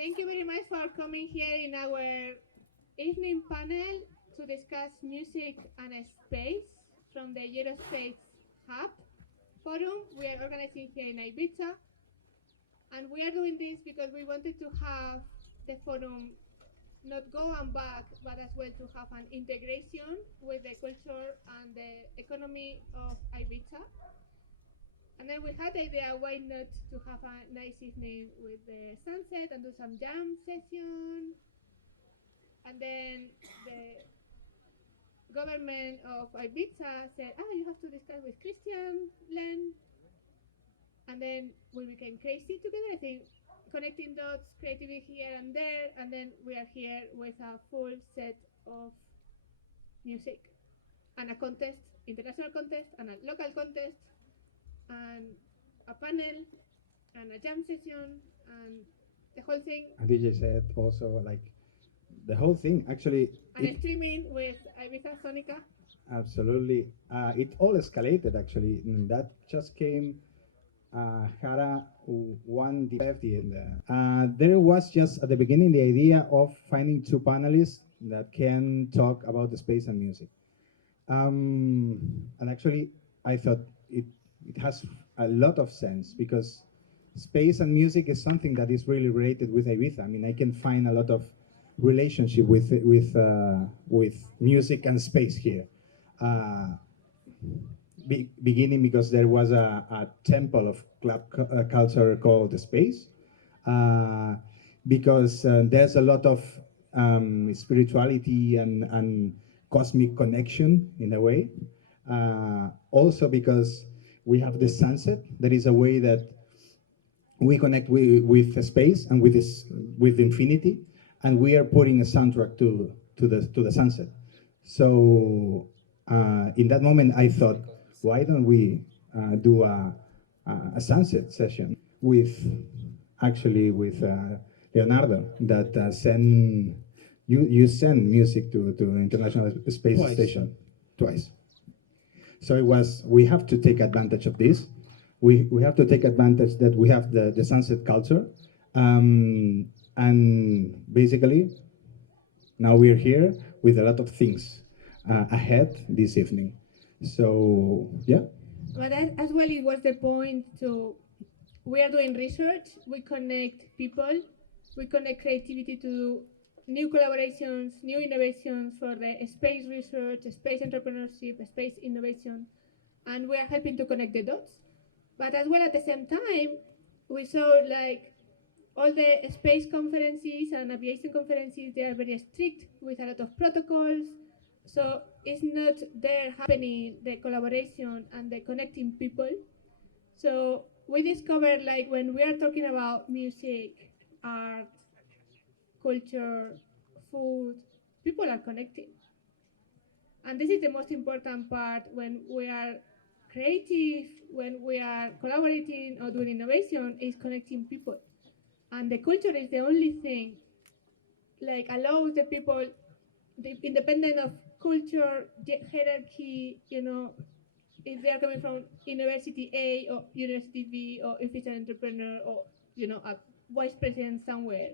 Thank you very much for coming here in our evening panel to discuss music and space from the EuroSpace Hub Forum we are organizing here in Ibiza. And we are doing this because we wanted to have the forum not go and back, but as well to have an integration with the culture and the economy of Ibiza. And then we had the idea, why not to have a nice evening with the sunset and do some jam session. And then the government of Ibiza said, you have to discuss with Christian, Len. And then we became crazy together, I think, connecting dots, creativity here and there, and then we are here with a full set of music and a contest, international contest, and a local contest, and a panel, and a jam session, and the whole thing. A DJ set also, like, the whole thing, actually. And streaming with Ibiza Sonica. Absolutely. It all escalated, actually, and that just came Jara won DIPEF. There was just at the beginning the idea of finding two panelists that can talk about the space and music. And actually, I thought it has a lot of sense because space and music is something that is really related with Ibiza. I mean, I can find a lot of relationship with music and space here. Beginning because there was a temple of club culture called the Space, because there's a lot of spirituality and cosmic connection in a way. Also because we have the sunset. That is a way that we connect with the space and with infinity, and we are putting a soundtrack to the sunset. So in that moment, I thought, why don't we do a sunset session with Leonardo that send music to the International Space Station twice. So it was, we have to take advantage of this. We have to take advantage that we have the sunset culture. And basically, now we're here with a lot of things ahead this evening. So, yeah. But as well, it was the point to, we are doing research, we connect people, we connect creativity to new collaborations, new innovations for the space research, space entrepreneurship, space innovation, and we are helping to connect the dots. But as well, at the same time, we saw like all the space conferences and aviation conferences, they are very strict with a lot of protocols. So it's not there happening, the collaboration and the connecting people. So we discovered, like, when we are talking about music, art, culture, food, people are connecting. And this is the most important part when we are creative, when we are collaborating or doing innovation, is connecting people. And the culture is the only thing, like, allows the people, independent of culture, hierarchy, if they are coming from University A or University B, or if it's an entrepreneur or, a vice president somewhere,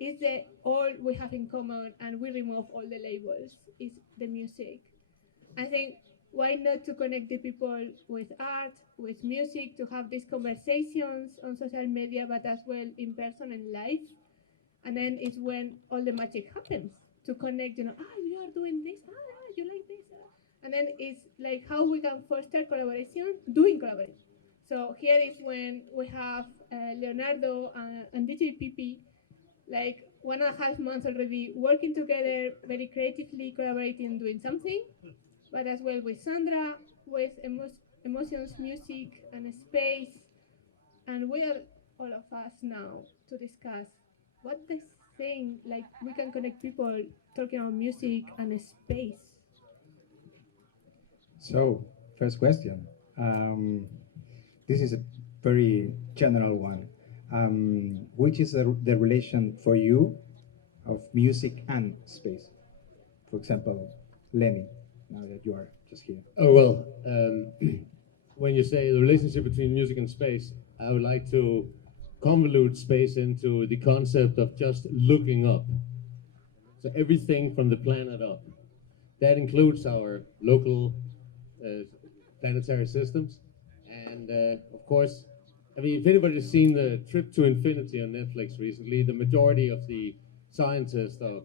it's all we have in common, and we remove all the labels, is the music. I think, why not to connect the people with art, with music, to have these conversations on social media, but as well in person and live. And then it's when all the magic happens, to connect, you are doing this, you like this. And then it's like how we can foster collaboration, doing collaboration. So here is when we have Leonardo and DJ PP, like 1.5 months already working together, very creatively collaborating, doing something, but as well with Sandra, with emotions, music, and space. And we are, all of us now, to discuss what this thing, like, we can connect people talking about music and space. So, first question. This is a very general one. Which is the relation for you of music and space? For example, Lenny, now that you are just here. Oh, well, when you say the relationship between music and space, I would like to convolute space into the concept of just looking up. So everything from the planet up. That includes our local planetary systems. And of course, I mean, if anybody's seen the Trip to Infinity on Netflix recently, the majority of the scientists or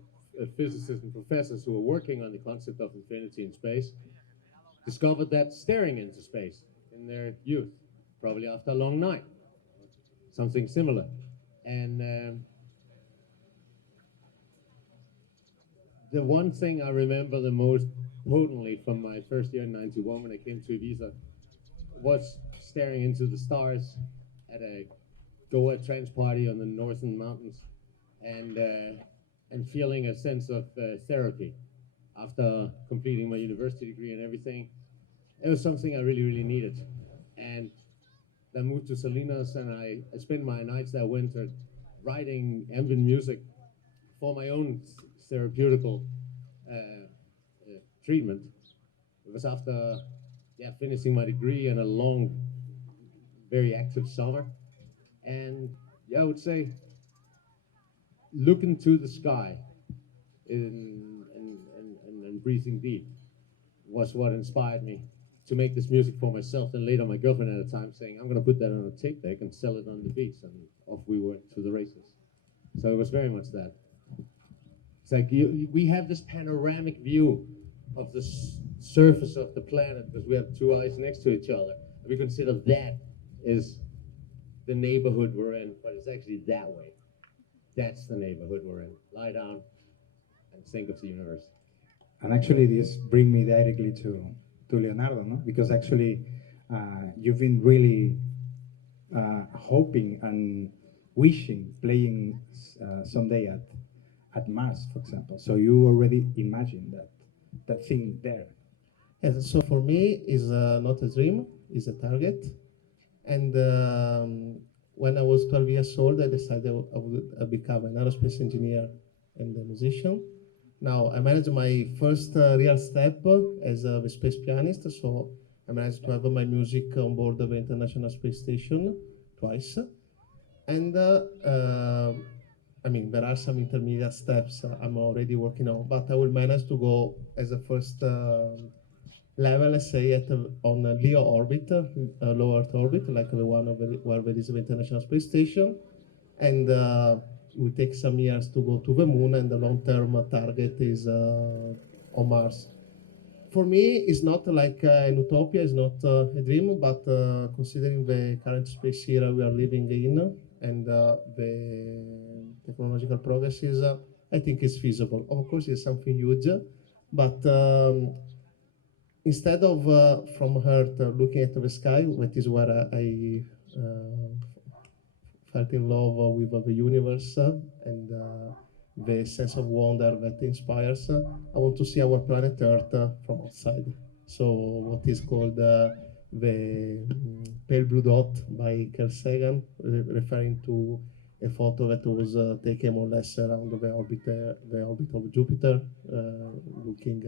physicists and professors who are working on the concept of infinity in space discovered that staring into space in their youth, probably after a long night, something similar. And the one thing I remember the most potently from my first year in '91 when I came to Ibiza was staring into the stars at a Goa trance party on the northern mountains and feeling a sense of therapy after completing my university degree and everything. It was something I really, really needed. And I moved to Salinas and I spent my nights that winter writing ambient music for my own therapeutical treatment. It was after finishing my degree and a long, very active summer. And I would say, looking to the sky and breathing deep was what inspired me to make this music for myself. And later, my girlfriend at the time saying, "I'm going to put that on a tape deck and sell it on the beach." And off we went to the races. So it was very much that. It's like we have this panoramic view of the surface of the planet because we have two eyes next to each other. We consider that is the neighborhood we're in, but it's actually that way. That's the neighborhood we're in. Lie down and think of the universe. And actually, this brings me directly to Leonardo, no? Because actually, you've been really hoping and wishing playing someday at Mars, for example. So you already imagine that thing there. Yes, so for me, it's not a dream, it's a target. And when I was 12 years old, I decided I would become an aerospace engineer and a musician. Now, I managed my first real step as the space pianist, so I managed to have my music on board of the International Space Station twice. And I mean, there are some intermediate steps I'm already working on, but I will manage to go as a first level, let's say, on a LEO orbit, low Earth orbit, like the one where there is the International Space Station. And it will take some years to go to the moon, and the long-term target is on Mars. For me, it's not like an utopia, it's not a dream, but considering the current space era we are living in and the technological progresses, I think it's feasible. Of course, it's something huge, but instead of from Earth looking at the sky, that is where I felt in love with the universe and the sense of wonder that inspires. I want to see our planet Earth from outside. So what is called the pale blue dot by Carl Sagan, referring to a photo that was taken more or less around the orbit of Jupiter, looking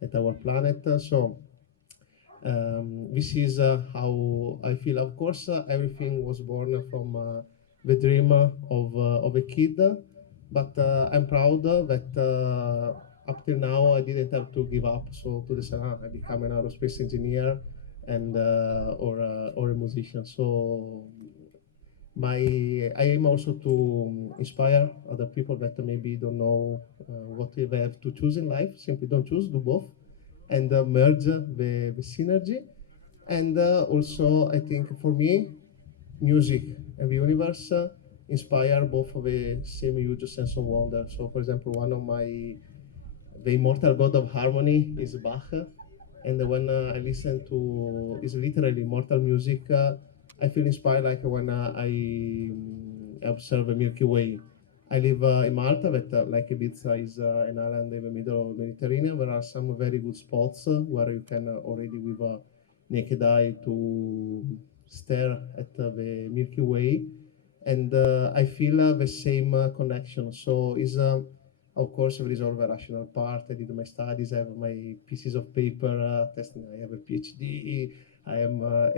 at our planet. So this is how I feel. Of course, everything was born from the dream of a kid, but I'm proud that up till now I didn't have to give up. So to decide, I become an aerospace engineer and or a musician. So I aim also to inspire other people that maybe don't know what they have to choose in life. Simply don't choose, do both, and merge the synergy. And also, I think for me, music and the universe inspire both of the same huge sense of wonder. So, for example, the immortal god of harmony is Bach, and when I listen to his literally immortal music, I feel inspired like when I observe the Milky Way. I live in Malta, that like Ibiza is an island in the middle of the Mediterranean. There are some very good spots where you can already with a naked eye to stare at the Milky Way, and I feel the same connection. So is of course there is all the rational part. I did my studies, I have my pieces of paper testing. I have a PhD. I am a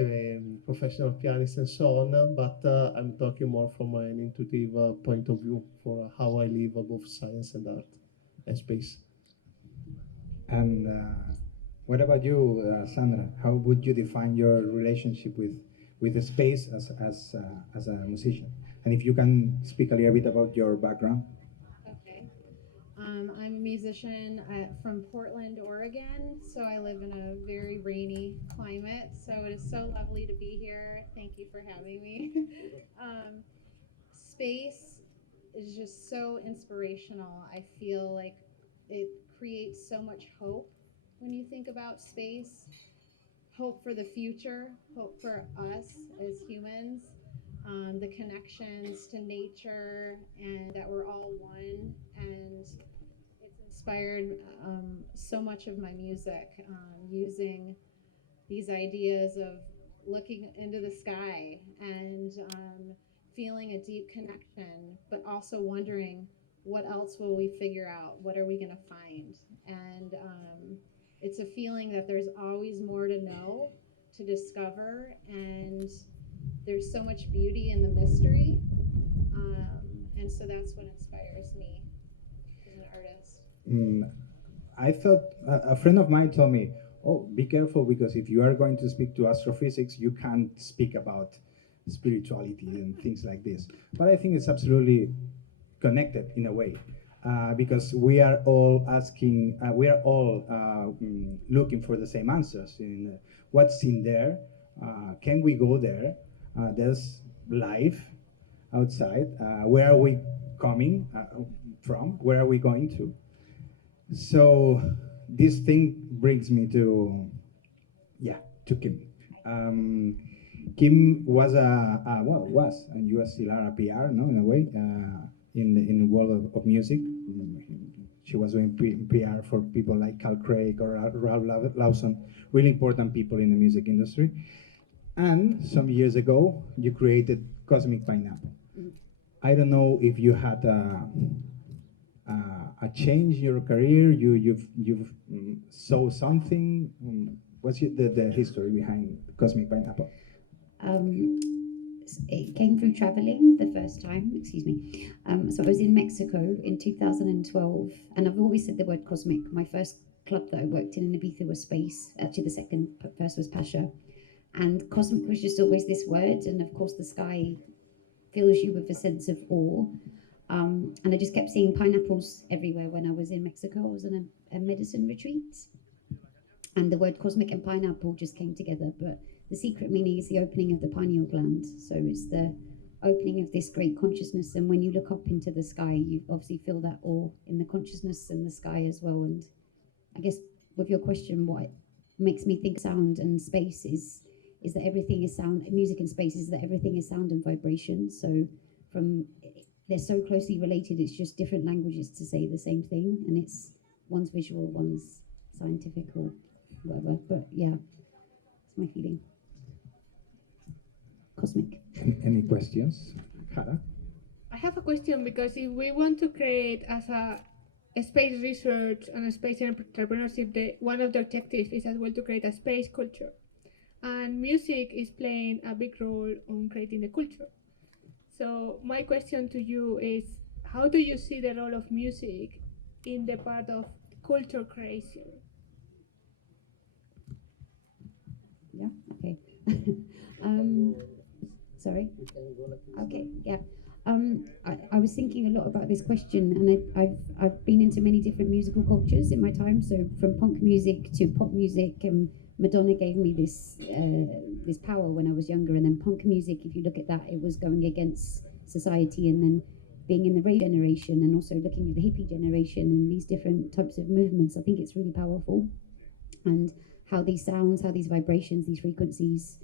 professional pianist and so on, but I'm talking more from an intuitive point of view for how I live both science and art and space. And what about you, Sandra? How would you define your relationship with the space as a musician? And if you can speak a little bit about your background. Okay. I'm a musician from Portland, Oregon, so I live in a very rainy climate. So it is so lovely to be here. Thank you for having me. Space is just so inspirational. I feel like it creates so much hope when you think about space. Hope for the future, hope for us as humans, the connections to nature, and that we're all one. And it's inspired so much of my music, using these ideas of looking into the sky and feeling a deep connection, but also wondering what else will we figure out? What are we going to find? And it's a feeling that there's always more to know, to discover, and there's so much beauty in the mystery. And so that's what inspires me as an artist. I thought a friend of mine told me, "Oh, be careful because if you are going to speak to astrophysics, you can't speak about spirituality and things like this." But I think it's absolutely connected in a way, because we are all asking, we are all looking for the same answers in what's in there. Can we go there? There's life outside. Where are we coming from? Where are we going to? So this thing brings me to Kim. Kim was was, and you still are a PR, no, in a way, in the world of music. She was doing PR for people like Cal Craig or Ralph Lawson, really important people in the music industry. And some years ago, you created Cosmic Pineapple. I don't know if you had a change in your career. You've saw something. What's the history behind Cosmic Pineapple? It came through traveling the first time, excuse me. So I was in Mexico in 2012, and I've always said the word cosmic. My first club that I worked in Ibiza was Space. Actually, the second first was Pasha. And cosmic was just always this word, and of course the sky fills you with a sense of awe. And I just kept seeing pineapples everywhere when I was in Mexico. I was on a medicine retreat, and the word cosmic and pineapple just came together. But the secret meaning is the opening of the pineal gland. So it's the opening of this great consciousness. And when you look up into the sky, you obviously feel that awe in the consciousness and the sky as well. And I guess with your question, what makes me think sound and space is that everything is sound. Music and space is that everything is sound and vibration. So they're so closely related. It's just different languages to say the same thing. And it's one's visual, one's scientific or whatever. But yeah, it's my feeling. Cosmic. Any questions? Jara? I have a question because if we want to create as a space research and a space entrepreneurship, one of the objectives is as well to create a space culture. And music is playing a big role on creating the culture. So my question to you is, how do you see the role of music in the part of culture creation? Yeah, okay. Sorry. Okay, yeah. I was thinking a lot about this question, and I've been into many different musical cultures in my time. So from punk music to pop music, and Madonna gave me this this power when I was younger. And then punk music, if you look at that, it was going against society, and then being in the rave generation, and also looking at the hippie generation and these different types of movements. I think it's really powerful, and how these sounds, how these vibrations, these frequencies.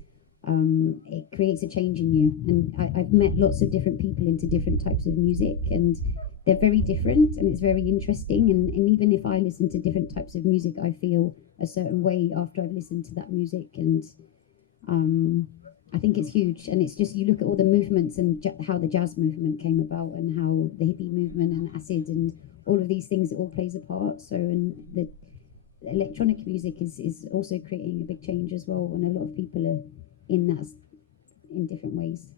It creates a change in you. And I've met lots of different people into different types of music, and they're very different, and it's very interesting. And even if I listen to different types of music, I feel a certain way after I've listened to that music. And I think it's huge. And it's just, you look at all the movements and how the jazz movement came about, and how the hippie movement and acid and all of these things, it all plays a part. So, and electronic music is also creating a big change as well, and a lot of people are in that in different ways.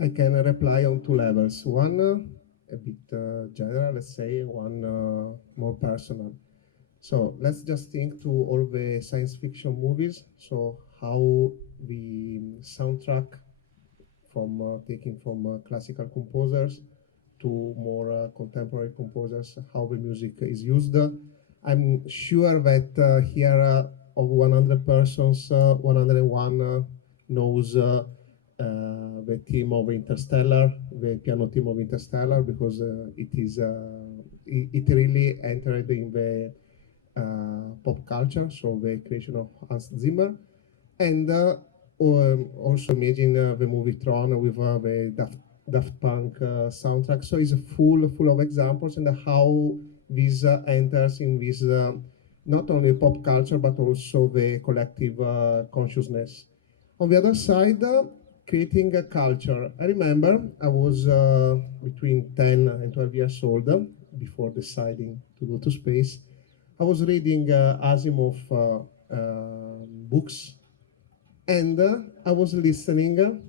I can reply on two levels. One, a bit general, let's say, one more personal. So let's just think to all the science fiction movies. So how the soundtrack from taking from classical composers to more contemporary composers, how the music is used. I'm sure that here of 100 persons, 101 knows the theme of Interstellar, the piano theme of Interstellar, because it really entered in the pop culture, so the creation of Hans Zimmer, and also imagine the movie Tron with the Daft Punk soundtrack. So it's full of examples and how this enters in this not only pop culture but also the collective consciousness. On the other side, creating a culture. I remember I was between 10 and 12 years old before deciding to go to space. I was reading Asimov books, and I was listening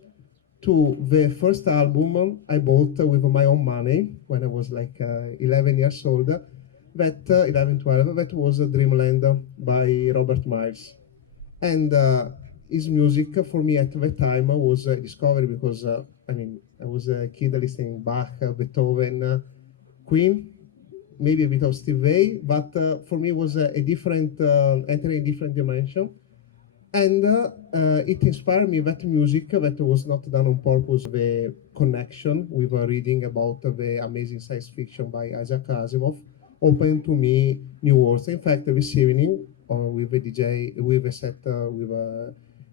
to the first album I bought with my own money when I was like 11 years old, that 11, 12, that was Dreamland by Robert Miles. And his music for me at the time was a discovery because, I was a kid listening Bach, Beethoven, Queen, maybe a bit of Steve Vai, but for me it was a different, entering a different dimension. And it inspired me that music that was not done on purpose, the connection with reading about the amazing science fiction by Isaac Asimov, opened to me new worlds. In fact, this evening with a DJ, with a set with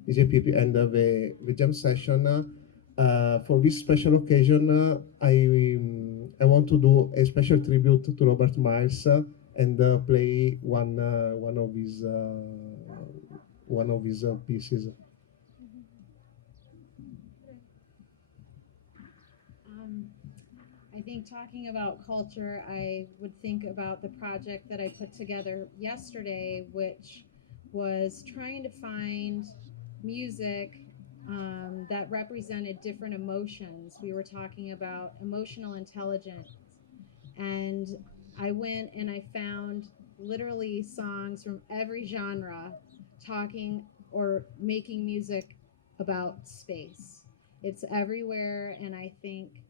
DJ PP and the jam session, for this special occasion, I want to do a special tribute to Robert Miles and play one of his pieces. I think talking about culture, I would think about the project that I put together yesterday, which was trying to find music that represented different emotions. We were talking about emotional intelligence, and I went and I found literally songs from every genre talking or making music about space. It's everywhere, and I think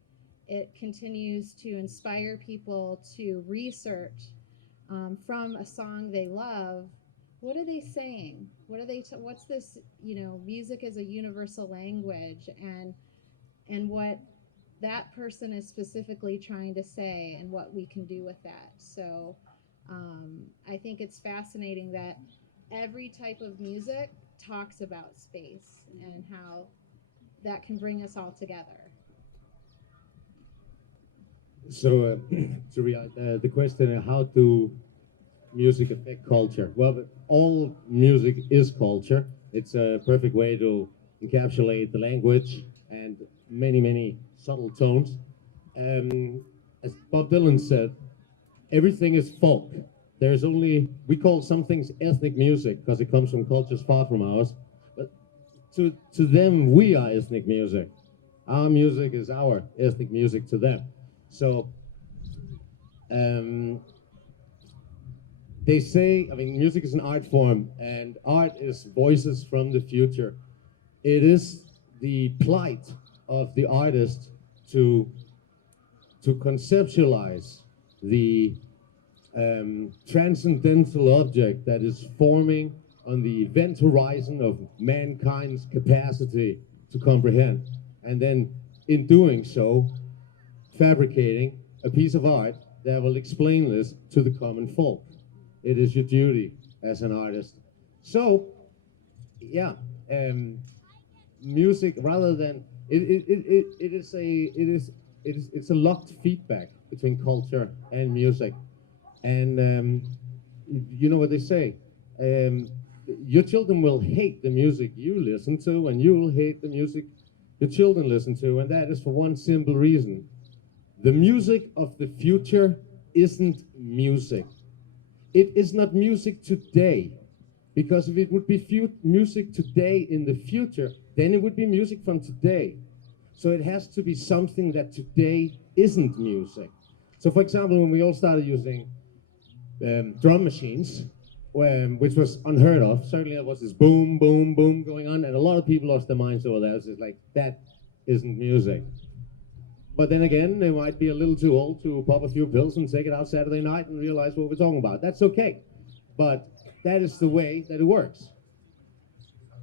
it continues to inspire people to research from a song they love. What are they saying? What are they? What's this? Music is a universal language, and what that person is specifically trying to say, and what we can do with that. So I think it's fascinating that every type of music talks about space and how that can bring us all together. So, the question: how do music affect culture? Well, all music is culture. It's a perfect way to encapsulate the language and many subtle tones. As Bob Dylan said, everything is folk. We call some things ethnic music because it comes from cultures far from ours. But to them, we are ethnic music. Our music is our ethnic music to them. So they say, music is an art form, and art is voices from the future. It is the plight of the artist to conceptualize the transcendental object that is forming on the event horizon of mankind's capacity to comprehend. And then in doing so, fabricating a piece of art that will explain this to the common folk. It is your duty as an artist. So, yeah, music, rather than it's a locked feedback between culture and music. And you know what they say, your children will hate the music you listen to, and you will hate the music your children listen to, and that is for one simple reason. The music of the future isn't music. It is not music today, because if it would be music today in the future, then it would be music from today. So it has to be something that today isn't music. So for example, when we all started using drum machines, which was unheard of, certainly there was this boom, boom, boom going on, and a lot of people lost their minds over that. It's just like, that isn't music. But then again, they might be a little too old to pop a few pills and take it out Saturday night and realize what we're talking about. That's okay. But that is the way that it works.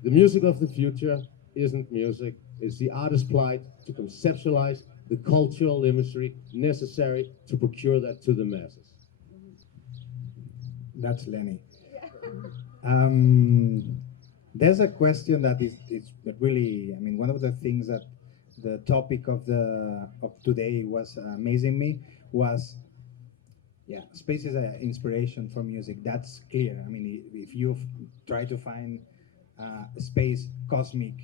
The music of the future isn't music. It's the artist's plight to conceptualize the cultural imagery necessary to procure that to the masses. That's Lenny. There's a question that is really, I mean, one of the things that the topic of today was amazing me was, yeah, space is an inspiration for music. That's clear. I mean, if you try to find space, cosmic,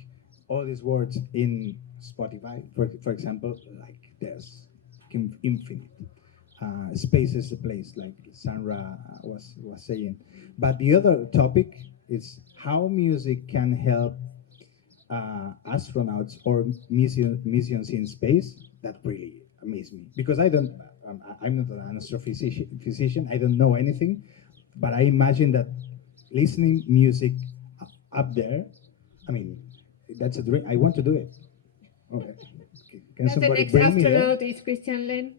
all these words in Spotify, for example, like there's infinite. Space is a place, like Sandra was saying. But the other topic is how music can help astronauts or missions in space. That really amazed me, because I'm not an astrophysician, I don't know anything, but I imagine that listening music up there, I mean, that's a dream. I want to do it. Okay. Can That's the somebody next bring me there? astronaut is Christian Len.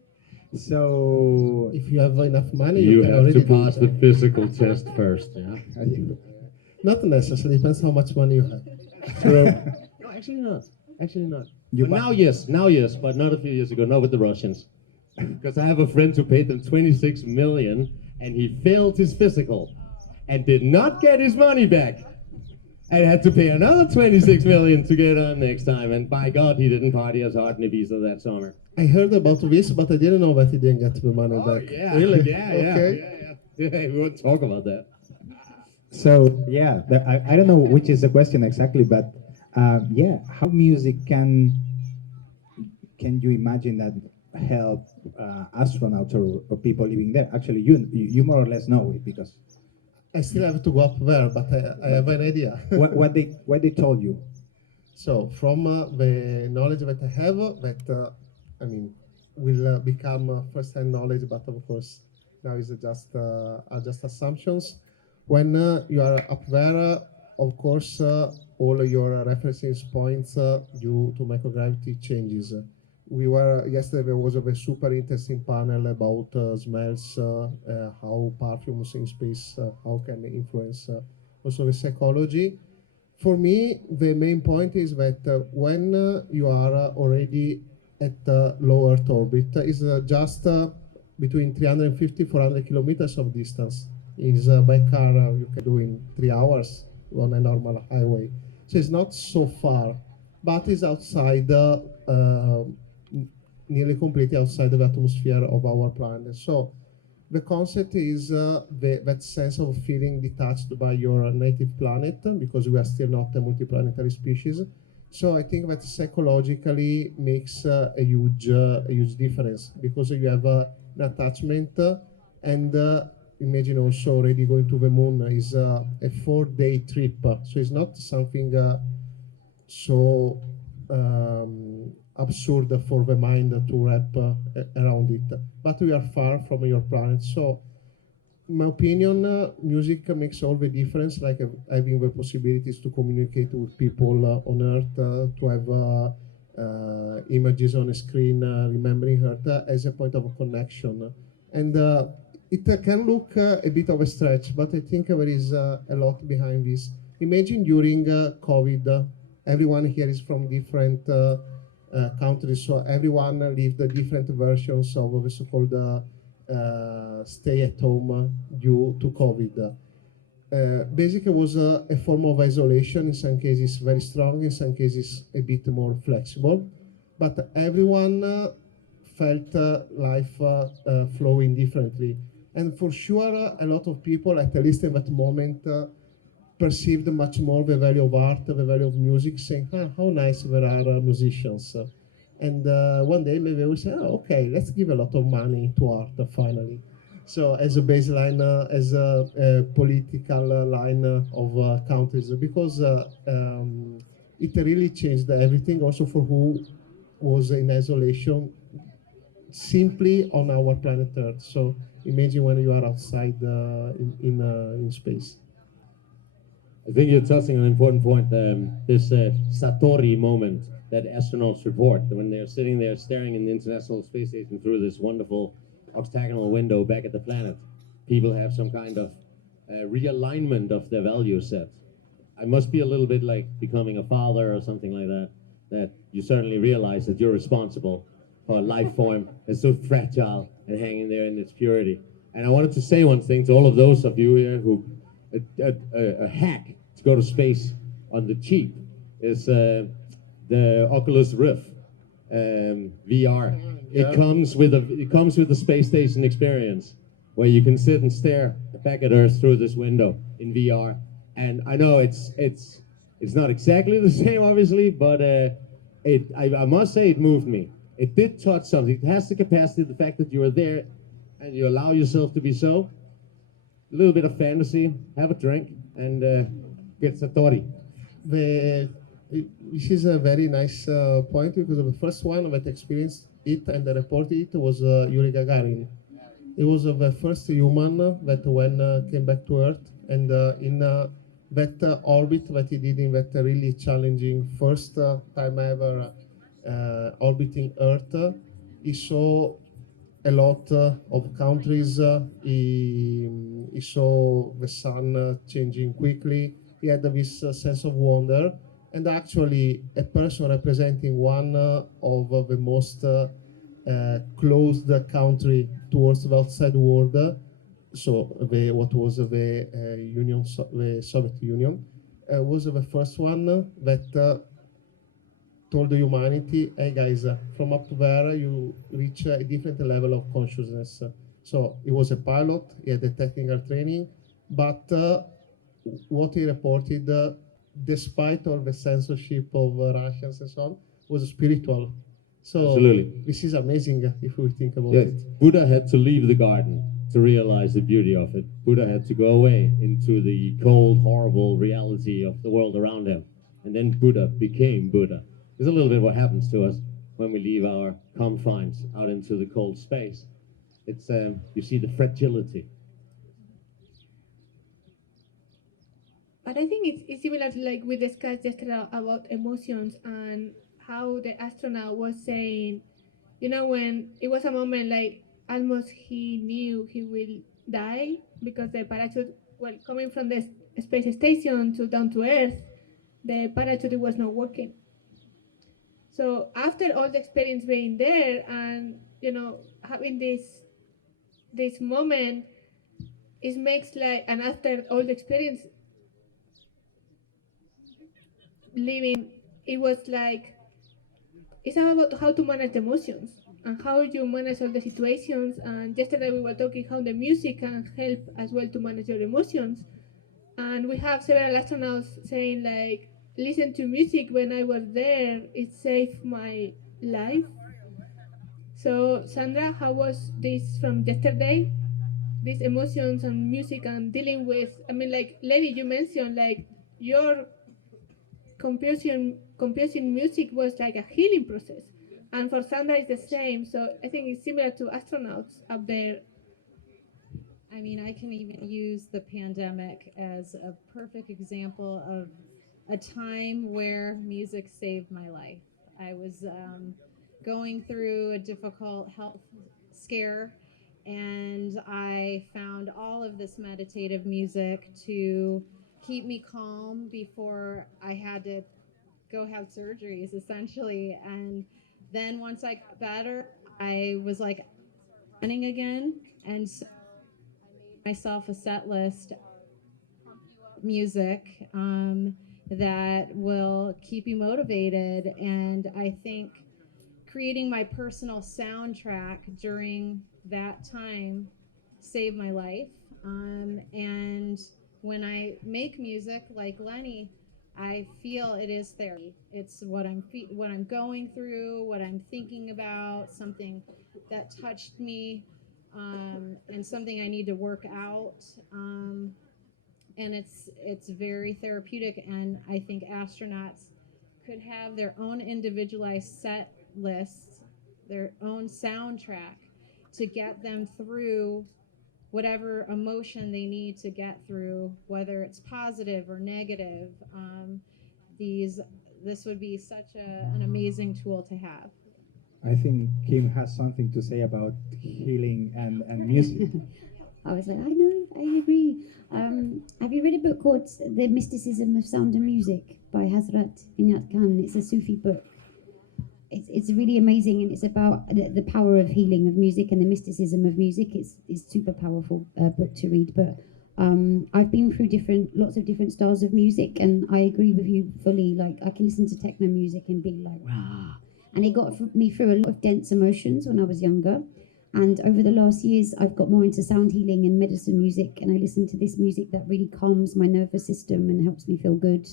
So If you have enough money, You can have already to do pass it. the physical test first, yeah? Not necessarily, depends how much money you have. True. No, actually not. Actually not. You But now yes, but not a few years ago, not with the Russians. Because I have a friend who paid them 26 million and he failed his physical and did not get his money back. And had to pay another 26 million to get on next time. And by God, he didn't party as hard in Ibiza that summer. I heard about this, but I didn't know that he didn't get the money back. Yeah, Really? yeah, Okay. yeah. We won't talk about that. So yeah, I don't know which is the question exactly, but yeah, how music can you imagine that help astronauts or people living there? Actually, you more or less know it, because I still have to go up there, but I have an idea. what they told you. So from the knowledge that I have, that I mean, will become first-hand knowledge, but of course now is are just assumptions. When you are up there, of course, all your reference points due to microgravity changes. Yesterday there was a super interesting panel about smells, how perfumes in space, how can influence also the psychology. For me, the main point is that when you are already at low Earth orbit, is just between 350 400 kilometers of distance. Is by car you can do in 3 hours on a normal highway. So it's not so far, but it's outside, nearly completely outside the atmosphere of our planet. So the concept is that sense of feeling detached by your native planet, because we are still not a multiplanetary species. So I think that psychologically makes a huge difference, because you have an attachment, and imagine also already going to the moon is a 4-day trip. So it's not something so absurd for the mind to wrap around it. But we are far from your planet. So in my opinion, music makes all the difference, like having the possibilities to communicate with people on Earth, to have images on a screen, remembering Earth as a point of connection. And it can look a bit of a stretch, but I think there is a lot behind this. Imagine during COVID, everyone here is from different countries, so everyone lived different versions of the so-called stay at home due to COVID. Basically, it was a form of isolation, in some cases very strong, in some cases a bit more flexible, but everyone felt life flowing differently. And for sure, a lot of people, at least in that moment, perceived much more the value of art, the value of music, saying, how nice there are musicians. And one day maybe we say, oh, okay, let's give a lot of money to art finally. So as a baseline, as a political line of countries, because it really changed everything also for who was in isolation simply on our planet Earth. So imagine when you are outside in space. I think you're touching on an important point. This Satori moment that astronauts report when they're sitting there staring in the International Space Station through this wonderful octagonal window back at the planet. People have some kind of realignment of their value set. I must be a little bit like becoming a father or something like that. That you certainly realize that you're responsible for a life form that's so fragile and hanging there in its purity. And I wanted to say one thing to all of those of you here who a hack to go to space on the cheap is the Oculus Rift VR. Yeah. It comes with the space station experience where you can sit and stare back at Earth through this window in VR. And I know it's not exactly the same, obviously, but I must say it moved me. It did touch something. It has the capacity, the fact that you are there and you allow yourself to be so. A little bit of fantasy, have a drink, and get Satori. This is a very nice point because the first one that experienced it and reported it was Yuri Gagarin. He was the first human that came back to Earth, and in that orbit that he did in that really challenging first time ever orbiting Earth, he saw a lot of countries. He saw the sun changing quickly. He had this sense of wonder, and actually a person representing one of the most closed country towards the outside world, so what was the Soviet Union, was the first one that told the humanity, hey guys, from up there you reach a different level of consciousness. So he was a pilot, he had a technical training, but what he reported, despite all the censorship of Russians and so on, was spiritual. So Absolutely. this is amazing if we think about Yes, it. Buddha had to leave the garden to realize the beauty of it. Buddha had to go away into the cold, horrible reality of the world around him. And then Buddha became Buddha. It's a little bit what happens to us when we leave our confines out into the cold space. It's you see the fragility. But I think it's similar to like we discussed yesterday about emotions and how the astronaut was saying, you know, when it was a moment like almost he knew he will die because the parachute, well, coming from the space station to down to Earth, the parachute was not working. So after all the experience being there and you know having this moment, it makes like, and after all the experience living, it was like it's about how to manage the emotions and how you manage all the situations. And yesterday we were talking how the music can help as well to manage your emotions. And we have several astronauts saying like, listen to music when I was there, it saved my life. So Sandra, how was this from yesterday? These emotions and music and dealing with, I mean, like Lenny, you mentioned like your composing music was like a healing process, and for Sandra it's the same. So I think it's similar to astronauts up there. I mean, I can even use the pandemic as a perfect example of a time where music saved my life. I was going through a difficult health scare, and I found all of this meditative music to keep me calm before I had to go have surgeries, essentially. And then once I got better, I was like running again, and so myself a set list of music that will keep you motivated. And I think creating my personal soundtrack during that time saved my life. And when I make music like Lenny, I feel it is therapy. It's what what I'm going through, what I'm thinking about, something that touched me, and something I need to work out. And it's very therapeutic. And I think astronauts could have their own individualized set lists, their own soundtrack to get them through whatever emotion they need to get through, whether it's positive or negative. These this would be such an amazing tool to have. I think Kim has something to say about healing and music. I was like, I know, I agree. Have you read a book called The Mysticism of Sound and Music by Hazrat Inayat Khan? It's a Sufi book. It's really amazing, and it's about the power of healing of music and the mysticism of music. It's super powerful book to read. But I've been through lots of different styles of music, and I agree with you fully. Like, I can listen to techno music and be like, rah. And it got me through a lot of dense emotions when I was younger. And over the last years, I've got more into sound healing and medicine music, and I listen to this music that really calms my nervous system and helps me feel good.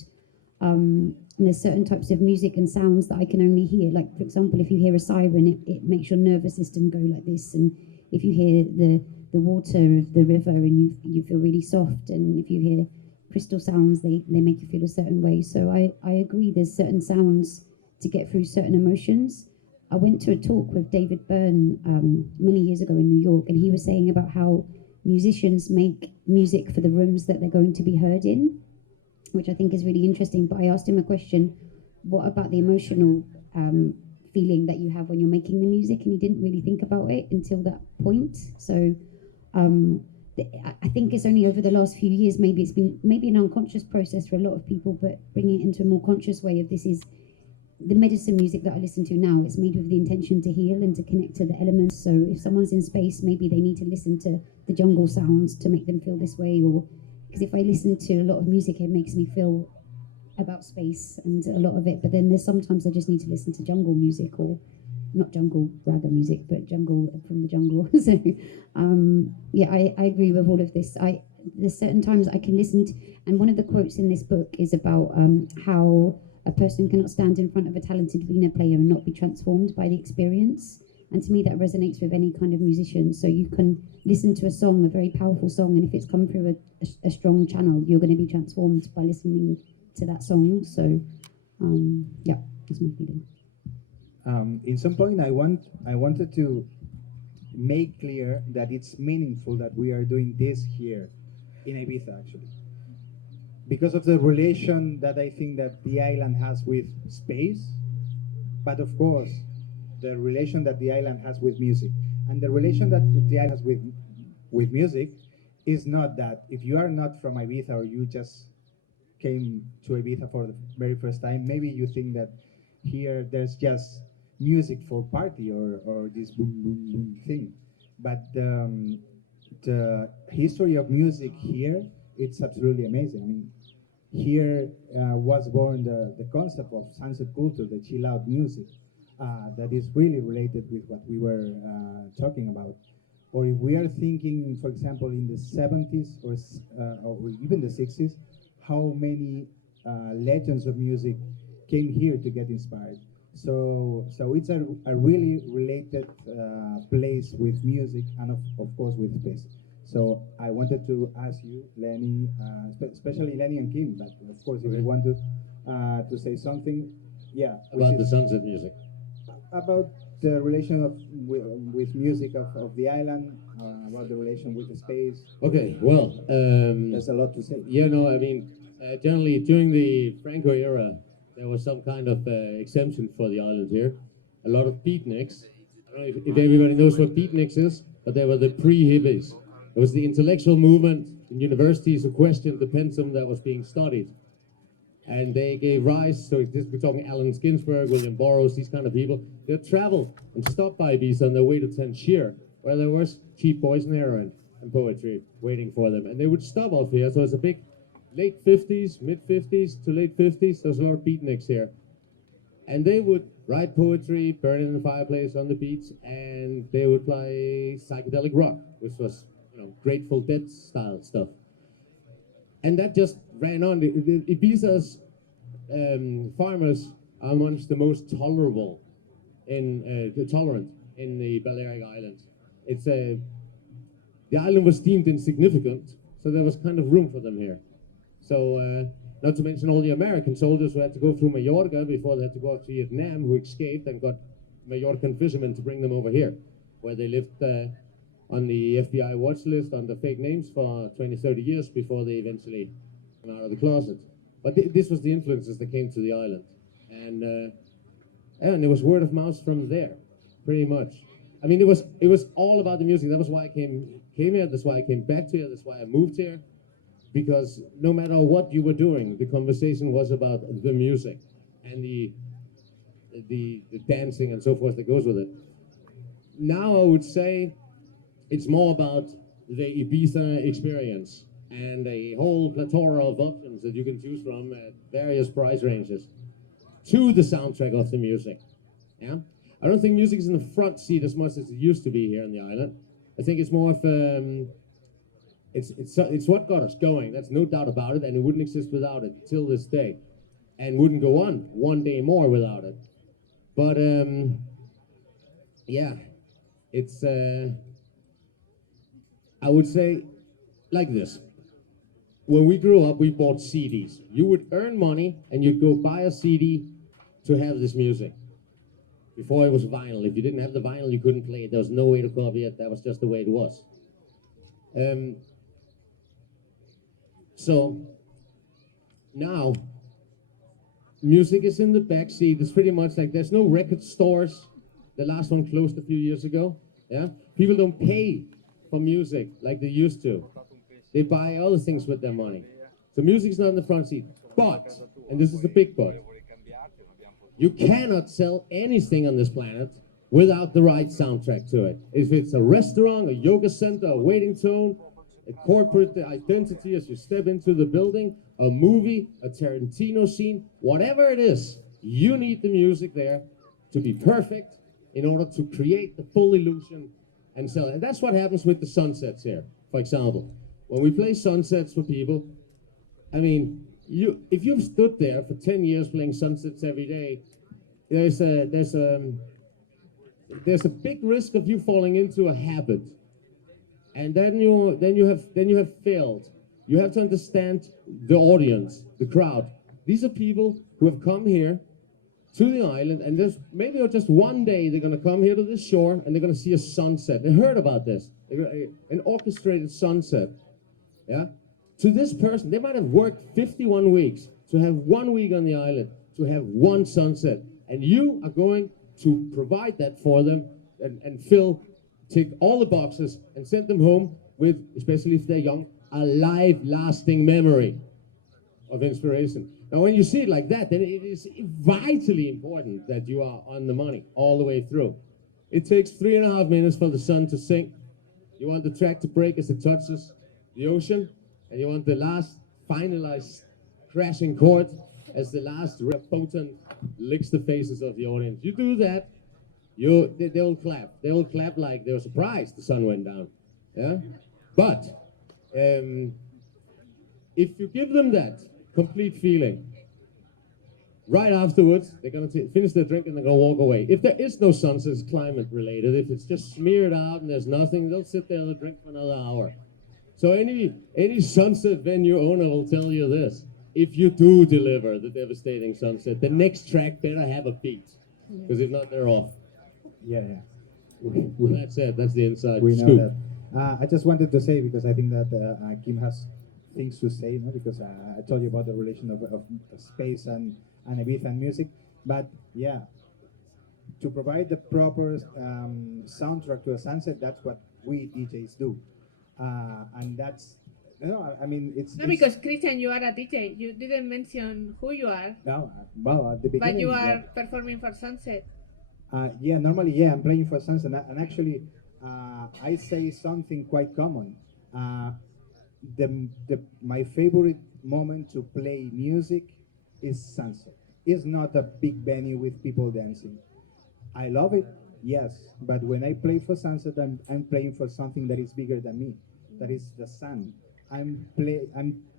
And there's certain types of music and sounds that I can only hear. Like, for example, if you hear a siren, it makes your nervous system go like this. And if you hear the water of the river, and you feel really soft. And if you hear crystal sounds, they make you feel a certain way. So I agree, there's certain sounds to get through certain emotions. I went to a talk with David Byrne many years ago in New York, and he was saying about how musicians make music for the rooms that they're going to be heard in, which I think is really interesting. But I asked him a question, what about the emotional feeling that you have when you're making the music? And he didn't really think about it until that point. So I think it's only over the last few years, maybe it's been an unconscious process for a lot of people, but bringing it into a more conscious way of this is the medicine music that I listen to now. It's made with the intention to heal and to connect to the elements. So if someone's in space, maybe they need to listen to the jungle sounds to make them feel this way, or because if I listen to a lot of music, it makes me feel about space and a lot of it. But then there's sometimes I just need to listen to jungle music, or not jungle ragga music, but jungle from the jungle. So yeah, I agree with all of this. There's certain times I can listen to, and one of the quotes in this book is about how a person cannot stand in front of a talented Vina player and not be transformed by the experience. And to me, that resonates with any kind of musician. So you can listen to a song, a very powerful song, and if it's come through a strong channel, you're going to be transformed by listening to that song. So, yeah, that's my feeling. In some point, I wanted to make clear that it's meaningful that we are doing this here in Ibiza, actually, because of the relation that I think that the island has with space, but of course, the relation that the island has with music. And the relation that the island has with music is not that if you are not from Ibiza, or you just came to Ibiza for the very first time, maybe you think that here there's just music for party, or this boom, boom, boom thing. But the history of music here, it's absolutely amazing. I mean, here was born the concept of sunset culture, the chill out music, that is really related with what we were talking about. Or if we are thinking, for example, in the 70s or even the 60s, how many legends of music came here to get inspired. So it's a really related place with music, and of course with space. So I wanted to ask you, Lenny, especially Lenny and Kim, but of course if you want to say something, yeah. About the sunset music. About the relation with music of the island, about the relation with the space. Okay, well, There's a lot to say. yeah, no, I mean, generally during the Franco era, there was some kind of exemption for the island here. A lot of beatniks. I don't know if everybody knows what beatniks is, but they were the pre-hippies. It was the intellectual movement in universities who questioned the pensum that was being studied. And they gave rise, so we're talking Allen Ginsberg, William Burroughs, these kind of people. They'd travel and stop by Ibiza on their way to Tangier, where there was cheap poison heroin and poetry waiting for them. And they would stop off here, so it's a big late 50s, mid 50s to late 50s, there's a lot of beatniks here. And they would write poetry, burn it in the fireplace on the beach, and they would play psychedelic rock, which was, Grateful Dead style stuff. And that just ran on. Ibiza's farmers are amongst the most tolerant in the Balearic Islands. It's the island was deemed insignificant, so there was kind of room for them here. So, not to mention all the American soldiers who had to go through Mallorca before they had to go out to Vietnam, who escaped and got Mallorcan fishermen to bring them over here, where they lived on the FBI watch list under fake names for 20, 30 years before they eventually came out of the closet. But this was the influences that came to the island. And it was word of mouth from there, pretty much. I mean, it was all about the music. That was why I came here. That's why I came back to here. That's why I moved here. Because no matter what you were doing, the conversation was about the music and the dancing and so forth that goes with it. Now I would say it's more about the Ibiza experience and a whole plethora of options that you can choose from at various price ranges to the soundtrack of the music. Yeah, I don't think music is in the front seat as much as it used to be here on the island. I think it's more of it's what got us going. That's no doubt about it, and it wouldn't exist without it till this day, and wouldn't go on one day more without it. But yeah, it's I would say like this. When we grew up, we bought CDs. You would earn money and you'd go buy a CD to have this music. Before it was vinyl. If you didn't have the vinyl, you couldn't play it. There was no way to copy it. That was just the way it was. So now, music is in the back seat. It's pretty much like there's no record stores. The last one closed a few years ago. Yeah, people don't pay for music like they used to. They buy other things with their money. So music's not in the front seat. But, and this is the big but, you cannot sell anything on this planet without the right soundtrack to it. If it's a restaurant, a yoga center, a waiting tone, a corporate identity as you step into the building, a movie, a Tarantino scene, whatever it is, you need the music there to be perfect in order to create the full illusion and sell it. And that's what happens with the sunsets here, for example. When we play sunsets for people, I mean, if you've stood there for 10 years playing sunsets every day, there's a big risk of you falling into a habit, and then you have failed. You have to understand the audience, the crowd. These are people who have come here to the island, and there's maybe just one day they're going to come here to this shore and they're going to see a sunset. They heard about this, an orchestrated sunset. Yeah. To this person, they might have worked 51 weeks to have 1 week on the island, to have one sunset. And you are going to provide that for them and tick all the boxes and send them home with, especially if they're young, a life lasting memory of inspiration. Now, when you see it like that, then it is vitally important that you are on the money all the way through. It takes 3.5 minutes for the sun to sink. You want the track to break as it touches the ocean, and you want the last finalized crashing chord as the last photon licks the faces of the audience. You do that, they'll clap. They'll clap like they were surprised the sun went down. Yeah, but if you give them that complete feeling, right afterwards they're gonna finish their drink and they're gonna walk away. If there is no sunset, it's climate related. If it's just smeared out and there's nothing, they'll sit there and drink for another hour. So any sunset venue owner will tell you this: if you do deliver the devastating sunset, the next track better have a beat, because if not, they're off. Yeah. Well, that's it. That's the inside We scoop. know that. I just wanted to say, because I think that Kim has things to say, no? Because I told you about the relation of space and Ibiza and music. But yeah, to provide the proper soundtrack to a sunset, that's what we DJs do. And that's, I mean, it's... No, because Christian, you are a DJ. You didn't mention who you are, No, well, at the beginning... but you are performing for Sunset. Yeah, normally, yeah, I'm playing for sunset, and actually, I say something quite common. My favorite moment to play music is sunset. It's not a big venue with people dancing. I love it, yes, but when I play for sunset, I'm playing for something that is bigger than me. That is the sun. I'm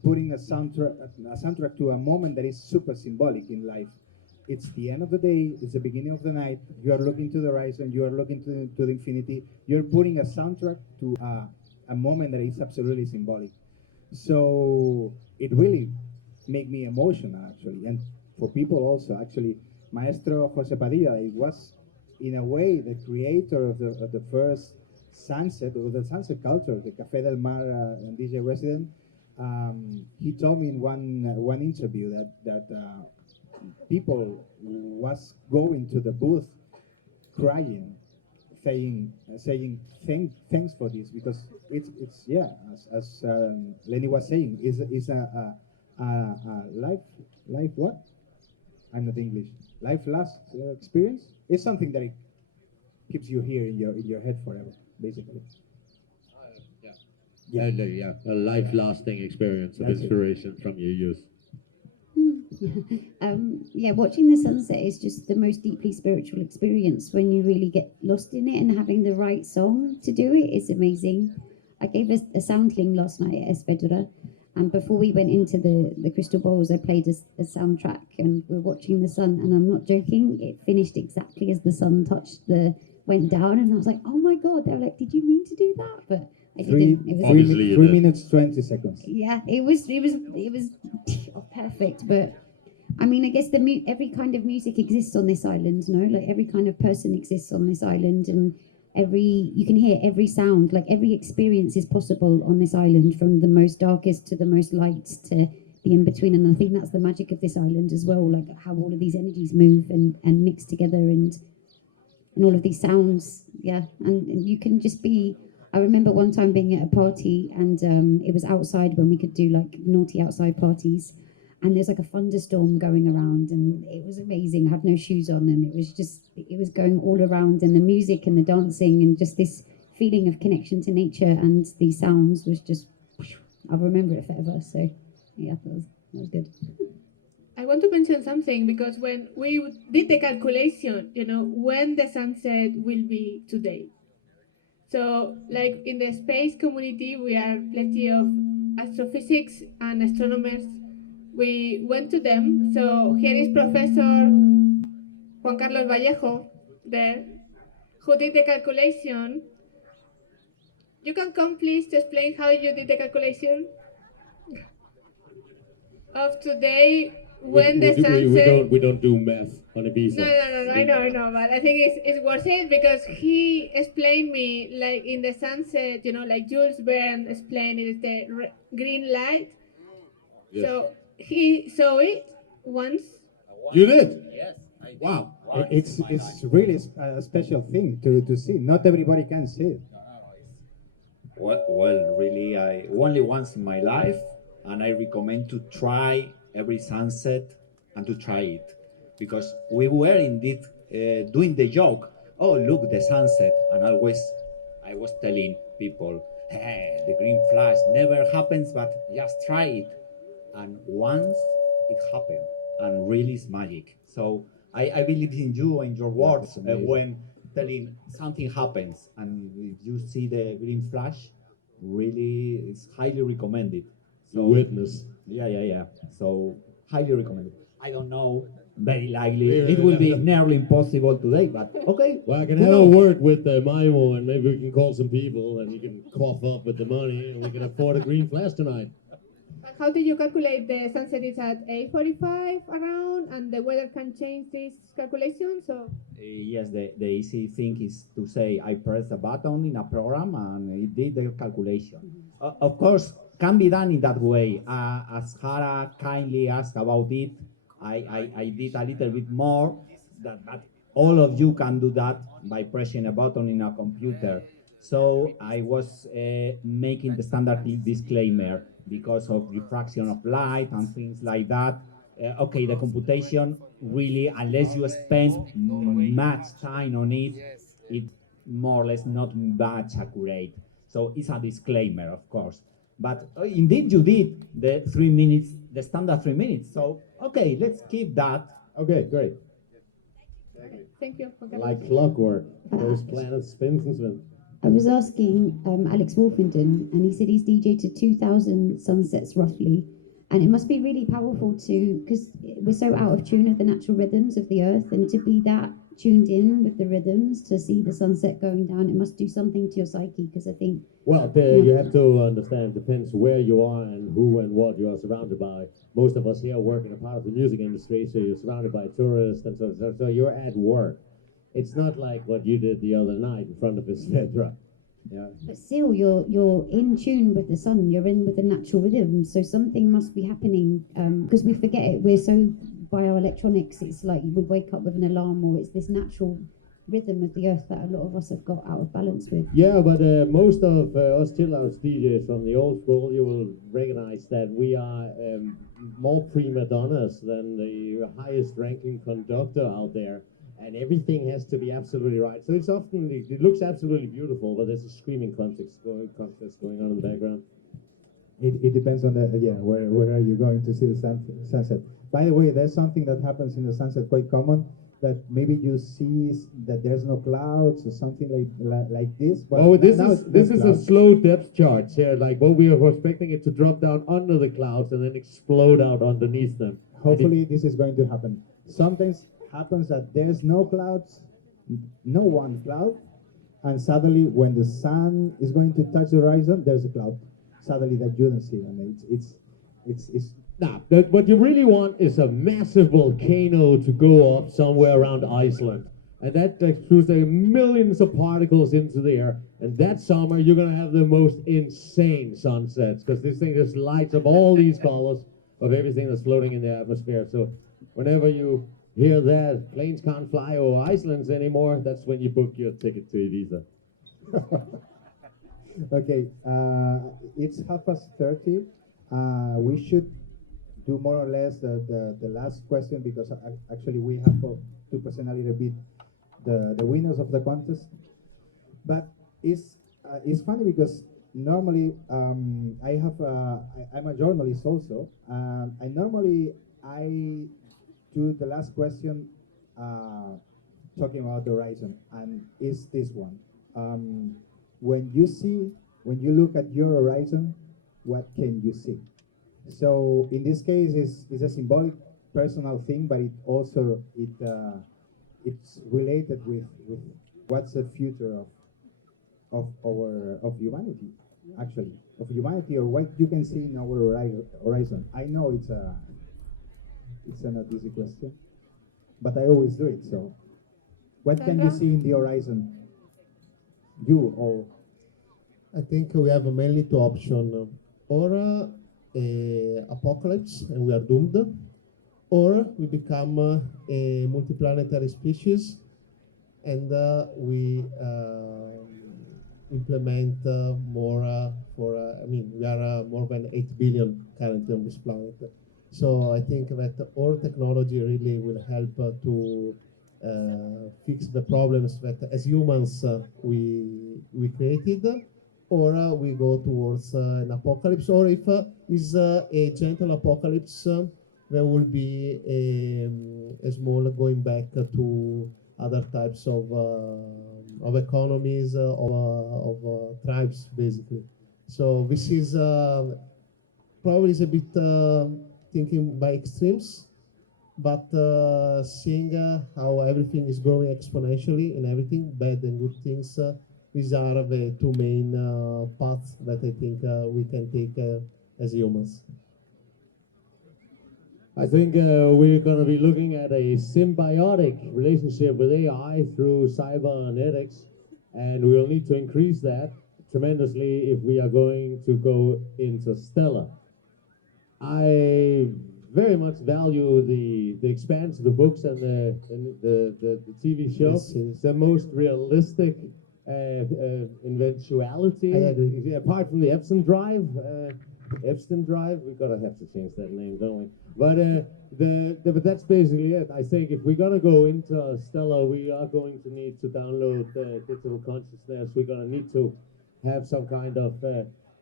putting a soundtrack to a moment that is super symbolic in life. It's the end of the day, it's the beginning of the night, you are looking to the horizon, you are looking to the infinity, you're putting a soundtrack to a moment that is absolutely symbolic. So it really made me emotional, actually, and for people also. Actually, Maestro Jose Padilla, it was in a way the creator of the first sunset, or the sunset culture, the Café del Mar DJ resident. He told me in one interview that people was going to the booth crying, saying thanks for this, because it's yeah, as Lenny was saying, is a life what? I'm not English. Life last experience. It's something that it keeps you here in your head forever, basically. Yeah, a life-lasting experience of That's it. inspiration from your youth. Yeah, watching the sunset is just the most deeply spiritual experience when you really get lost in it, and having the right song to do it is amazing. I gave a soundling last night at Esvedra, and before we went into the crystal bowls, I played a soundtrack, and we're watching the sun, and I'm not joking, it finished exactly as the sun went down, and I was like, oh my god, they were like, did you mean to do that? But I didn't. It was Obviously you 3 did. minutes 20 seconds. yeah, it was perfect. But I mean, I guess every kind of music exists on this island, no? Like every kind of person exists on this island, and you can hear every sound. Like every experience is possible on this island, from the most darkest to the most light to the in between. And I think that's the magic of this island as well. Like how all of these energies move and mix together, and all of these sounds. Yeah, and you can just be. I remember one time being at a party, and it was outside when we could do like naughty outside parties, and there's like a thunderstorm going around, and it was amazing. I had no shoes on, and it was going all around, and the music and the dancing and just this feeling of connection to nature and these sounds was just, I'll remember it forever. So yeah, that was good. I want to mention something, because when we did the calculation, when the sunset will be today. So, like in the space community, we are plenty of astrophysics and astronomers. We went to them. So here is Professor Juan Carlos Vallejo there, who did the calculation. You can come, please, to explain how you did the calculation of today when the sunset. We don't do math on Ibiza. No, I know, but I think it's worth it, because he explained me, like in the sunset, like Jules Verne explained it is the green light. Yes. So he saw it once. You did? Yes, I did. Wow. It's really a special thing to see. Not everybody can see it. Well, really, I only once in my life, and I recommend to try every sunset and to try it, because we were indeed doing the joke. Oh, look, the sunset, and I was telling people, hey, the green flash never happens, but just try it. And once it happened, and really it's magic. So I believe in you and your words when telling something happens, and if you see the green flash, really it's highly recommended. So Witness. yeah. So highly recommended. I don't know, very likely it will be nearly impossible today, but okay. Well, I can Who have a knows? word with Maimo, and maybe we can call some people, and you can cough up with the money, and we can afford a green flash tonight. How did you calculate the sunset is at 8:45 around, and the weather can change this calculation? So Yes, the easy thing is to say I press a button in a program and it did the calculation. Of course, can be done in that way. As Jara kindly asked about it, I did a little bit more, but all of you can do that by pressing a button in a computer. So I was making the standard disclaimer because of refraction of light and things like that. Okay, the computation really, unless you spend much time on it, it more or less not much accurate. So it's a disclaimer, of course. But indeed, you did the 3 minutes, the standard 3 minutes. So okay, let's keep that. Okay, great. thank you. Like clockwork, those planets spins and spins. I was asking Alex Wolfenden, and he said he's DJed to 2,000 sunsets roughly. And it must be really powerful because we're so out of tune with the natural rhythms of the earth, and to be that tuned in with the rhythms, to see the sunset going down, it must do something to your psyche, because I think... Well, you have to understand, depends where you are and who and what you are surrounded by. Most of us here work in a part of the music industry, so you're surrounded by tourists, and so you're at work. It's not like what you did the other night in front of a Svedra. Yeah. But still, you're in tune with the sun. You're in with the natural rhythm. So something must be happening, because we forget it. We're so by our electronics. It's like we wake up with an alarm, or it's this natural rhythm of the earth that a lot of us have got out of balance with. Yeah, but most of us chill out DJs from the old school, you will recognize that we are more prima donnas than the highest ranking conductor out there. And everything has to be absolutely right. So it looks absolutely beautiful, but there's a screaming contest going on in the background. It depends on where are you going to see the sunset. By the way, there's something that happens in the sunset quite common, that maybe you see that there's no clouds or something like this. But this is a slow depth chart here. Like what we were expecting it to drop down under the clouds and then explode out underneath them. Hopefully this is going to happen. Sometimes happens that there's no clouds, no one cloud, and suddenly when the sun is going to touch the horizon, there's a cloud suddenly that you don't see, and it's what you really want is a massive volcano to go off somewhere around Iceland, and that shoots millions of particles into the air, and that summer you're gonna have the most insane sunsets, because this thing just lights up all these colors of everything that's floating in the atmosphere. So whenever you hear that planes can't fly over Iceland anymore, that's when you book your ticket to Ibiza. Okay, it's 30:30. We should do more or less the last question, because actually we have to present a little bit the winners of the contest. But it's funny because normally I'm a journalist also, and normally I do the last question talking about the horizon, and is this one. When you look at your horizon, what can you see? So in this case, it's a symbolic personal thing, but it also it's related with what's the future of humanity, actually, of humanity, or what you can see in our horizon. I know it's a not easy question, but I always do it. So, what can you Sandra? see in the horizon? You or I think we have mainly two options: or apocalypse and we are doomed, or we become a multiplanetary species and we implement more we are more than 8 billion currently on this planet. So I think that all technology really will help to fix the problems that as humans we created, or we go towards an apocalypse, or if is a gentle apocalypse, there will be a small going back to other types of economies, of tribes, basically. So this is probably is a bit thinking by extremes, but seeing how everything is growing exponentially in everything, bad and good things, these are the two main paths that I think we can take as humans. I think we're going to be looking at a symbiotic relationship with AI through cybernetics, and we'll need to increase that tremendously if we are going to go interstellar. I very much value the expanse of the books and the TV show. Yes, yes. The most realistic eventuality. I agree. Apart from the Epstein Drive, we're gonna have to change that name, don't we? But but that's basically it. I think if we're gonna go interstellar, we are going to need to download digital consciousness. We're gonna need to have some kind of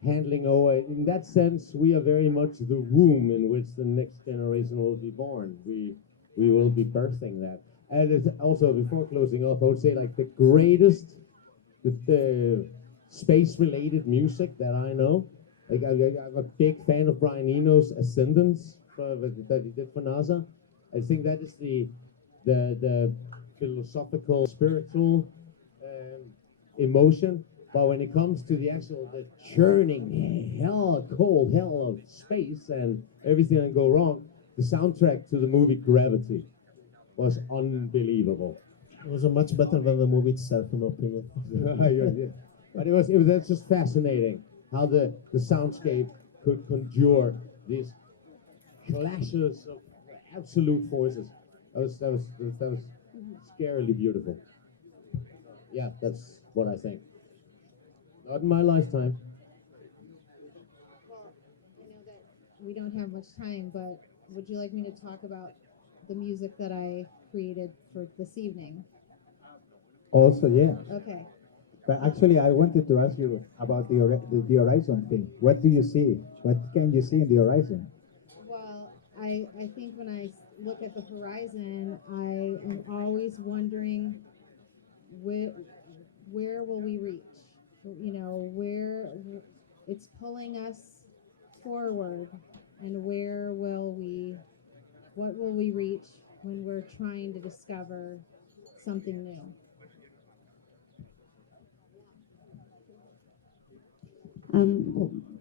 handling over. In that sense, we are very much the womb in which the next generation will be born. We will be birthing that. And it's also, before closing off, I would say like the greatest the space-related music that I know. Like I'm a big fan of Brian Eno's Ascendance that he did for NASA. I think that is the philosophical, spiritual emotion. But when it comes to the churning cold hell of space and everything that go wrong, the soundtrack to the movie Gravity was unbelievable. It was a much better than the movie itself, in my opinion. But that's just fascinating how the soundscape could conjure these clashes of absolute forces. That was scarily beautiful. Yeah, that's what I think. Not in my lifetime. Well, I know that we don't have much time, but would you like me to talk about the music that I created for this evening? Also, yeah. Okay. But actually, I wanted to ask you about the horizon thing. What do you see? What can you see in the horizon? Well, I think when I look at the horizon, I am always wondering where will we reach? You know, where it's pulling us forward, and what will we reach when we're trying to discover something new?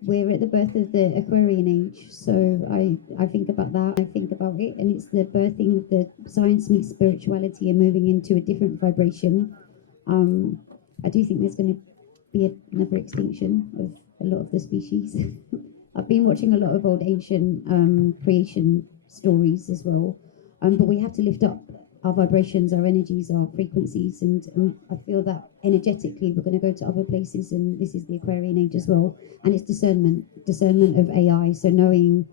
We're at the birth of the Aquarian age, so I think about that. I think about it, and it's the birthing of the science meets spirituality and moving into a different vibration. I do think there's going to be another extinction of a lot of the species. I've been watching a lot of old ancient creation stories as well, but we have to lift up our vibrations, our energies, our frequencies, and I feel that energetically we're going to go to other places, and this is the Aquarian age as well, and it's discernment of AI. So knowing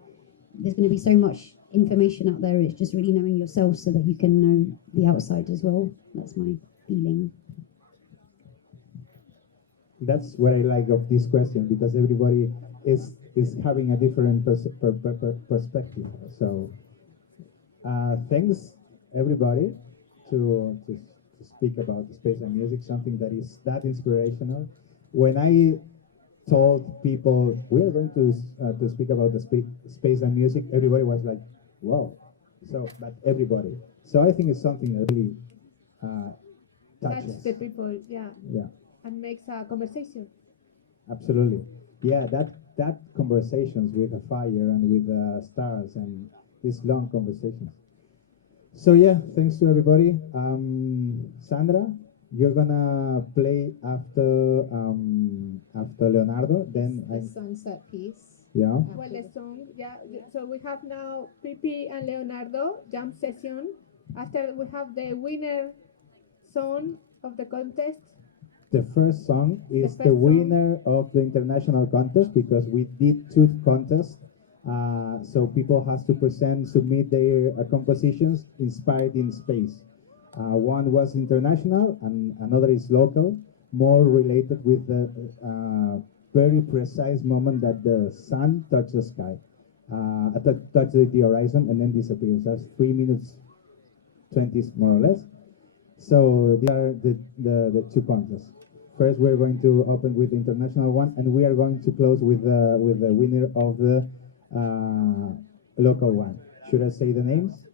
there's going to be so much information out there, it's just really knowing yourself so that you can know the outside as well. That's my feeling. That's what I like of this question, because everybody is having a different perspective. So thanks everybody to speak about space and music, something that is that inspirational. When I told people we are going to speak about the space and music, everybody was like, "Wow!" So, but everybody. So I think it's something that really touches Touch the people, yeah, Yeah. and makes a conversation. Absolutely. Yeah, that conversations with the fire and with the stars and these long conversations. So yeah, thanks to everybody. Sandra, you're gonna play after Leonardo. Then The sunset piece. yeah. Well, the song, yeah. So we have now Pipi and Leonardo jam session. After we have the winner song of the contest. The first song is The the first winner of the international contest, because we did two contests. So people has to submit their compositions inspired in space. One was international and another is local, more related with the very precise moment that the sun touches the sky, touches the horizon and then disappears. That's 3 minutes 20 more or less. So these are the two contests. First, we're going to open with the international one, and we are going to close with the winner of the local one. Should I say the names?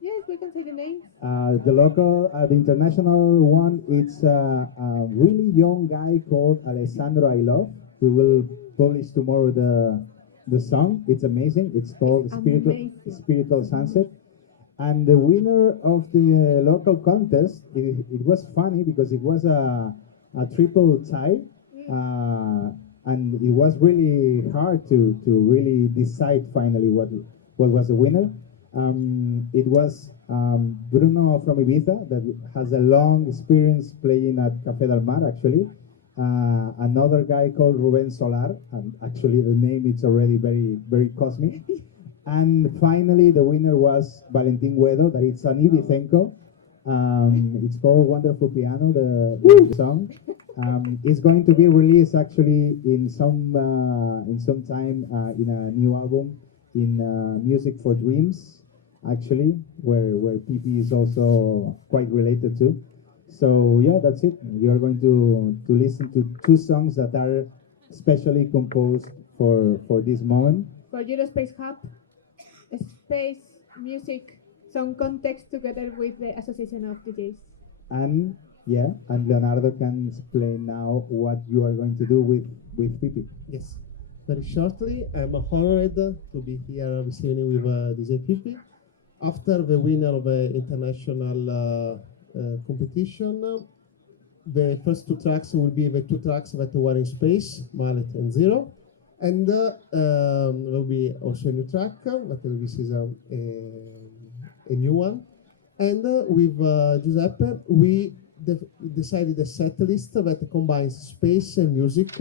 Yes, we can say the names. The international one, it's a really young guy called Alessandro I Love. We will publish tomorrow the song. It's amazing. It's called Spiritual Sunset. And the winner of the local contest, it was funny because it was a triple tie, and it was really hard to really decide finally what was the winner. It was Bruno from Ibiza, that has a long experience playing at Café del Mar, actually. Another guy called Ruben Solar, and actually the name is already very, very cosmic. And finally, the winner was Valentin Guedo, that it's an Ibizenco. It's called Wonderful Piano, the song. It's going to be released actually in some time in a new album in Music for Dreams, actually, where PP is also quite related to. So yeah, that's it. You are going to listen to two songs that are specially composed for this moment. For EuroSpaceHub, space music song context together with the Association of DJs. And yeah, and Leonardo can explain now what you are going to do with Pipi. Yes. Very shortly, I'm honored to be here this evening with DJ Pipi. After the winner of the international competition, the first two tracks will be the two tracks that were in space, Mallet and Zero. And there will be also a new track, but this is a new one. And with Giuseppe, we decided a set list that combines space and music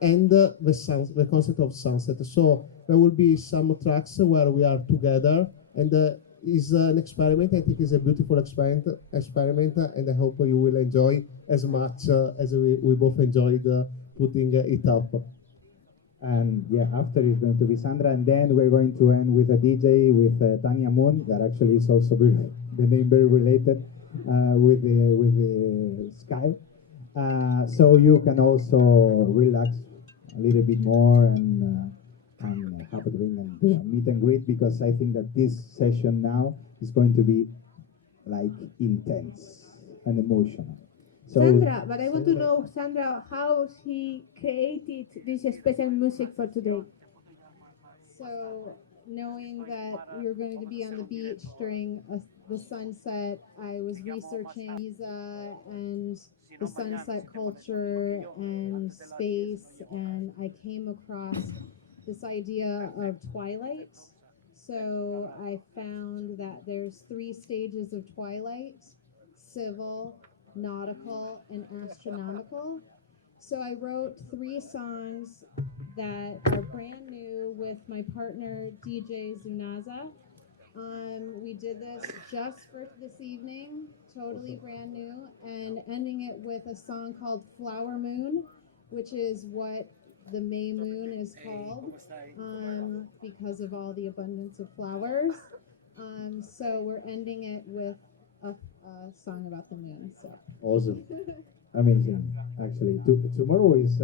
and the concept of sunset. So there will be some tracks where we are together, and is an experiment. I think it's a beautiful experiment, and I hope you will enjoy as much as we both enjoyed putting it up. And yeah, after is going to be Sandra, and then we're going to end with a DJ with Tanya Moon. That actually is also the name very related with the sky. So you can also relax a little bit more and have a drink and do a meet and greet, because I think that this session now is going to be like intense and emotional. So Sandra, but I want to know, Sandra, how she created this special music for today. So, knowing that we were going to be on the beach during the sunset, I was researching Ibiza and the sunset culture and space, and I came across this idea of twilight. So I found that there's 3 stages of twilight: civil, nautical, and astronomical. So I wrote 3 songs that are brand new with my partner DJ Zunaza. We did this just for this evening, totally brand new, and ending it with a song called Flower Moon, which is what the May moon is called, because of all the abundance of flowers. So we're ending it with a song about the moon. So Awesome. amazing. Actually, tomorrow is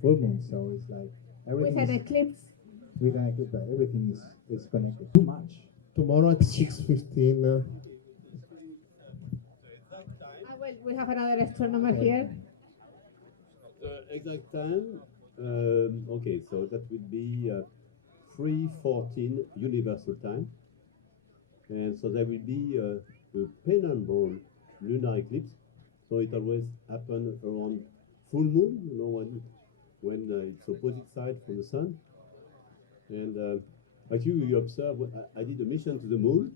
full moon, so it's like We everything had is eclipse. with an eclipse, but everything is connected. Too much. Tomorrow at 6:15. Well, we have another astronomer here. Exact time. Okay, so that would be 3:14 Universal Time, and so there will be a penumbral lunar eclipse. So it always happens around full moon, you know, when it's opposite side from the sun. And actually, we observe. I did a mission to the moon,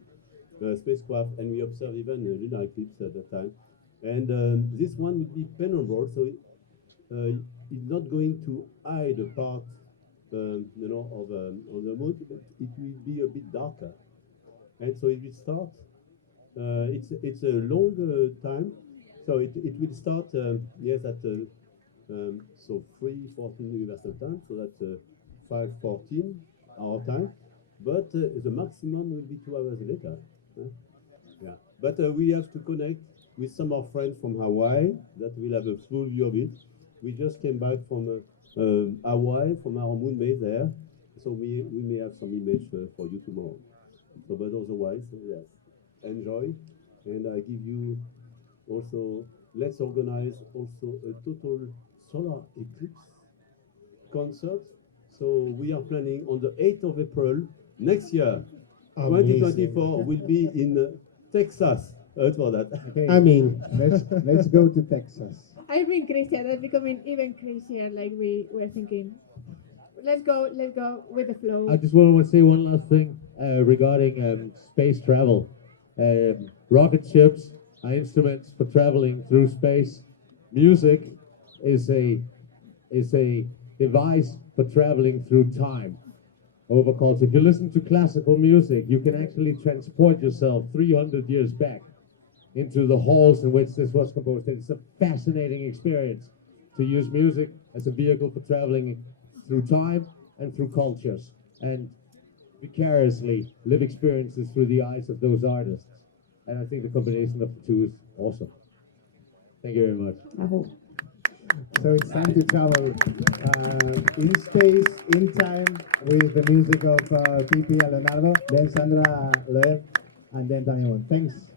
spacecraft, and we observed even a lunar eclipse at that time. And this one would be penumbral, so it's not going to hide a part, you know, of the moon, but it will be a bit darker, and so it will start. It's a long time, so it will start. Yes, at so 3:14 Universal Time, so that's 5:14 our time, but the maximum will be 2 hours later. Yeah, but we have to connect with some of our friends from Hawaii that will have a full view of it. We just came back from Hawaii, from our moon base there, so we may have some image for you tomorrow. So, but otherwise, yes, enjoy, and I give you also. Let's organize also a total solar eclipse concert. So we are planning on the 8th of April next year. Amazing. 2024 will be in Texas. For that. Okay. I mean, let's go to Texas. I've been crazier. That's becoming even crazier. Like we were thinking. Let's go with the flow. I just want to say one last thing regarding space travel. Rocket ships are instruments for traveling through space. Music is a device for traveling through time over culture. If you listen to classical music, you can actually transport yourself 300 years back into the halls in which this was composed. It's a fascinating experience to use music as a vehicle for traveling through time and through cultures, and vicariously live experiences through the eyes of those artists. And I think the combination of the two is awesome. Thank you very much. Aho. So it's time to travel in space, in time, with the music of PP and Leonardo, then Sandra, Loewe, and then Daniel. Thanks.